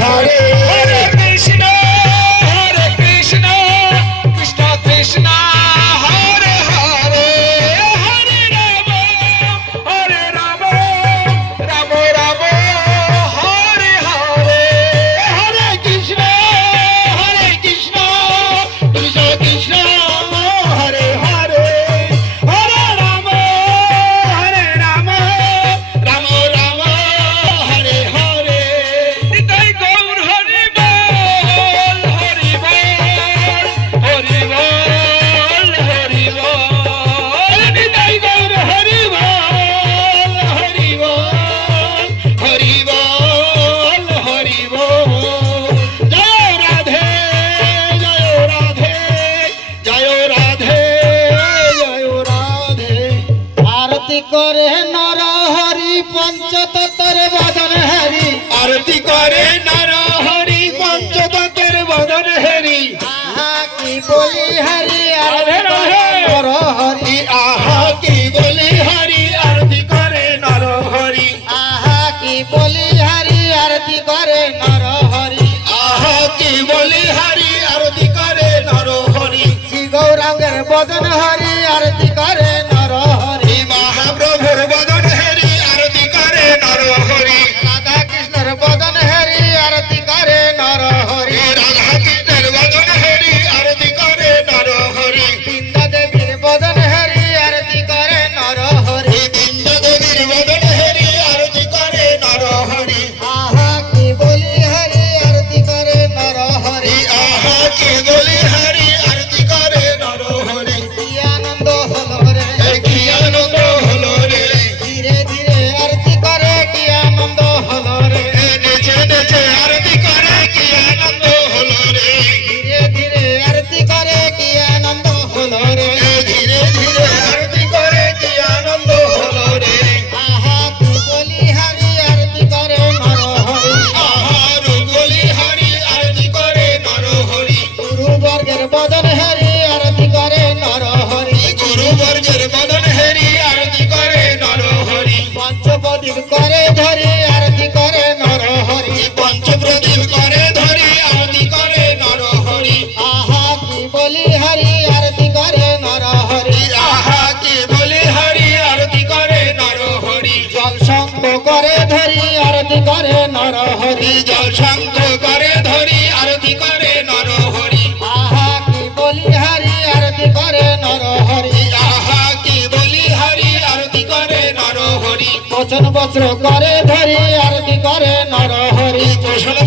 হরে হরে কৃষ্ণ কৃষ্ণ কৃষ্ণ হরে হরে হরে রাম রাম রাম হরে হরে হরে কৃষ্ণ কৃষ্ণ কৃষ্ণ হরে হরে হরে রাম রাম রাম হরে হরে নিতাই গৌর হরি বল হরি বল হরি বল হরি বল নিতাই গৌর হরি বল হরি বল হরি বল হরি বল জয় রাধে জয় রাধে জয় রাধে জয় রাধে আরতি করে নর হরি পঞ্চতত্ত্বের বদন হরি আরতি করে নর হরি পঞ্চতত্ত্বের বদন হরি আহা কি বলি হরি রাধে রাধে। নর হরি আহা কি বলি হরি আরতি করে নর হরি আহা কি বলি হরি আরতি করে নর হরি আহা কি বলি হরি আরতি করে নর হরি শ্রী গৌরাঙ্গের বদন হরি আরতি করে নর হরি মহাপ্রভুর বদন হরি আরতি করে নর হরি রাধা কৃষ্ণের বদন হরি আরতি করে নর হরি রাধা কৃষ্ণের বদন হরি আরতি করে নর হরি বৃন্দা দেবীর বদন হরি আরতি করে নর হরি বৃন্দা দেবীর বদন হরি আরতি করে নর হরি আহা কি বলি হরি আরতি করে নর হরি আহা কি বলি হরি আরতি করে নর হরি কি আনন্দ হলো রে কি আনন্দ হলো রে ধীরে ধীরে আরতি করে কি আনন্দ হলো রে নেচে নেচে আরতি করে কি আনন্দ হলো রে ধীরে ধীরে আরতি করে কি আনন্দ হলো রে ধীরে ধীরে আরতি করে কি আনন্দ হলো রে আহা কি বলি হরি আরতি করে নর হরি আহা বলি হরি আরতি করে নর হরি গুরু বর্গের বদন হরি আরতি করে নর হরি গুরু বর্গের বদন হরি আরতি করে নর হরি পঞ্চপ্রদীপ করে ধরি আরতি করে নর হরি পঞ্চপ্রদীপ করে ধরি আরতি করে নর হরি আহা কি বলি হরি আরতি করে নর হরি আহা কি বলি হরি আরতি করে নর হরি জল শঙ্খ করে ধরি আরতি করে নর হরি জল শঙ্খ করে ধরি আরতি করে নর হরি আহা কি বলি হরি আরতি করে নর হরি আহা কি বলি হরি আরতি করে নর হরি পোষণ বস্ত্র করে ধরি আরতি করে নর হরি পোষণ